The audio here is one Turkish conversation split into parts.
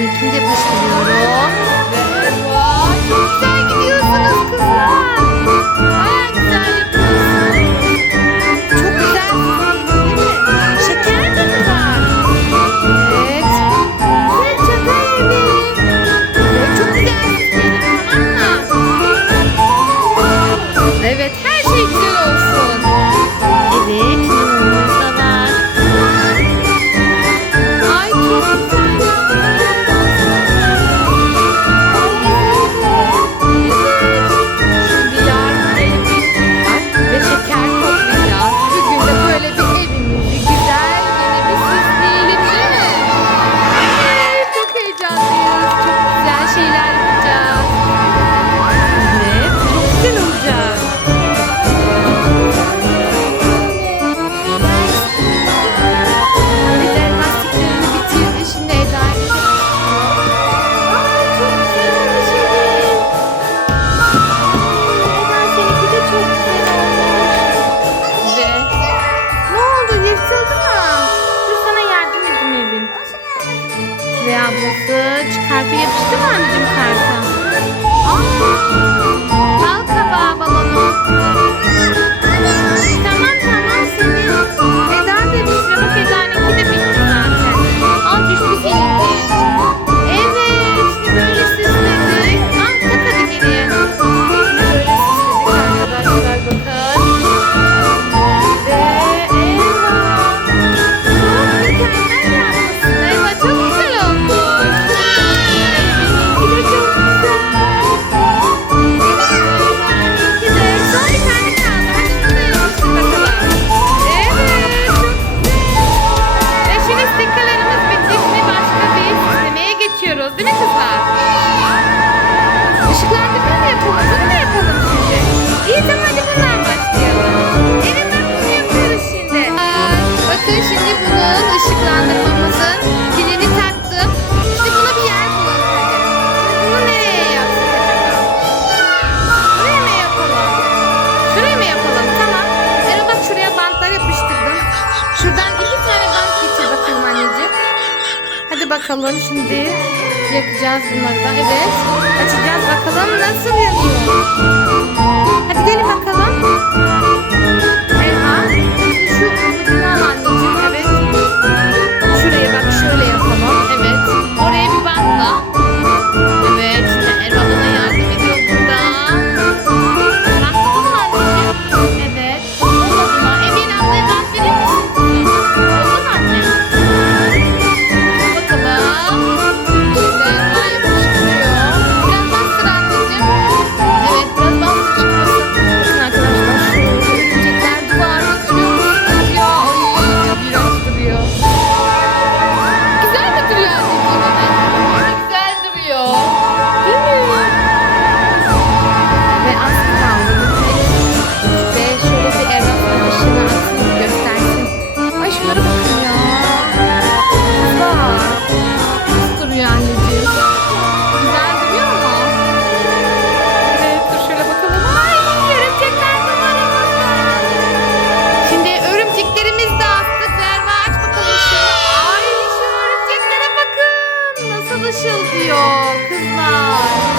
Seninkini de pıştırıyorum. Vay, çok güzel gidiyorsunuz kızlar. Baya güzel. Çok güzel değil mi? Şeker de mi var? Evet. Ben şaka. Çok güzel gidelim tamam mı? Evet, her şey güzel olsun. Evet. bakalım şimdi yakacağız bunları da. Evet açacağız bakalım nasıl yanıyor. Hadi gelin bakalım. ışıltıyor kızlar.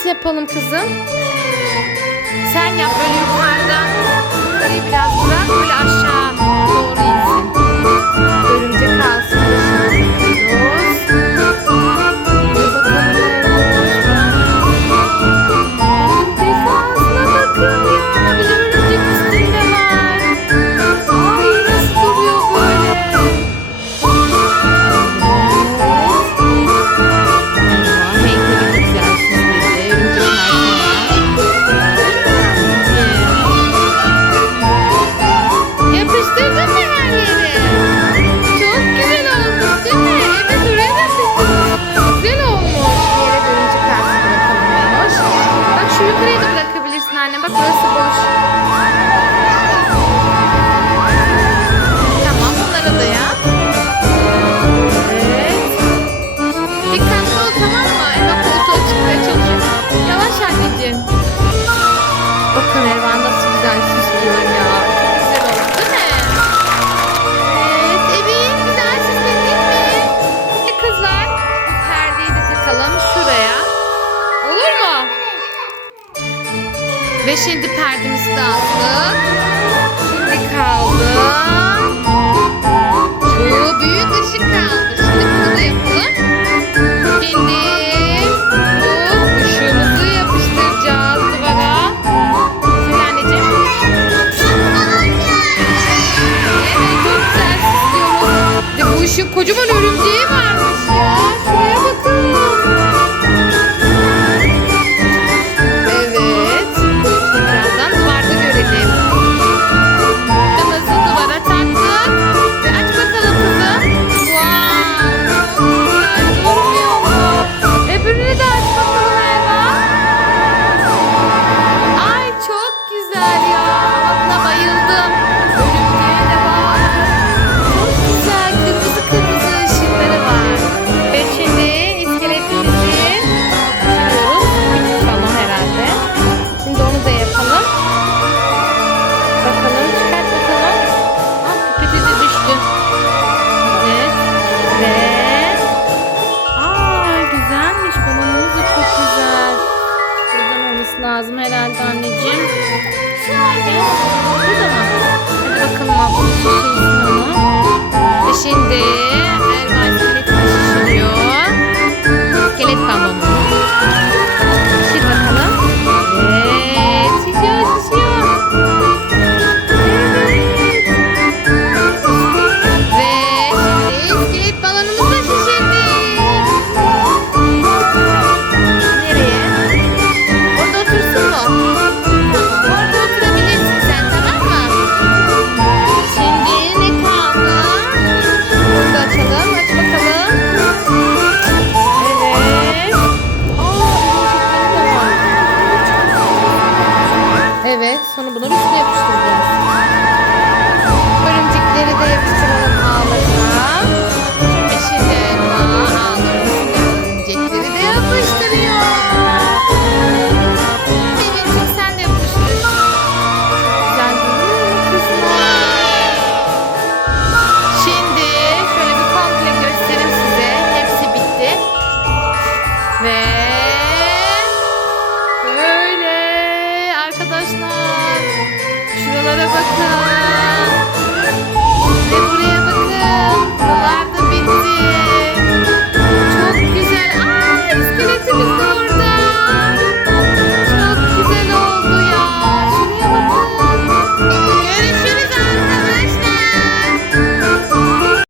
Nasıl yapalım kızım? Sen yap böyle yukarıdan. Yukarıyı biraz bırak böyle aşağı. number 12 Ve şimdi perdemizi de attık. Şimdi kaldı. Şu büyük ışık kaldı. Şimdi bunu da yapalım. Şimdi bu ışığımızı yapıştıracağız duvara. Şimdi anneciğim. Evet çok güzel de bu ışık kocaman örümceği var.